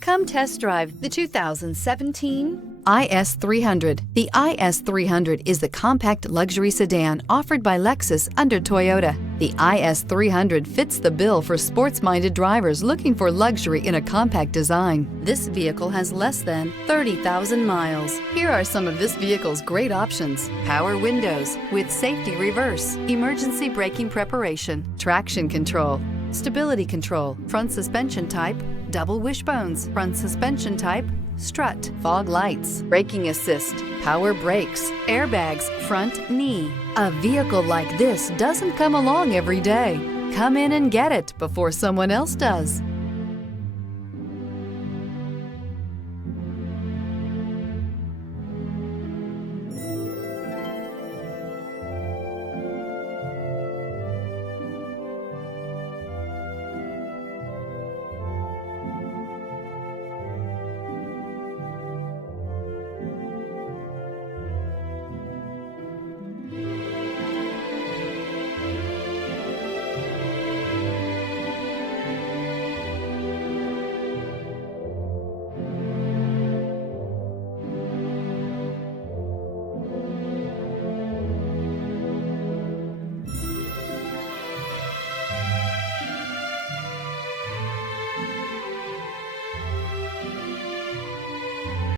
Come test drive the 2017 IS300. The IS300 is the compact luxury sedan offered by Lexus under Toyota. The IS300 fits the bill for sports-minded drivers looking for luxury in a compact design. This vehicle has less than 30,000 miles. Here are some of this vehicle's great options: power windows with safety reverse, emergency braking preparation, traction control, stability control, front suspension type, double wishbones, front suspension type, strut, fog lights, braking assist, power brakes, airbags, front knee. A vehicle like this doesn't come along every day. Come in and get it before someone else does.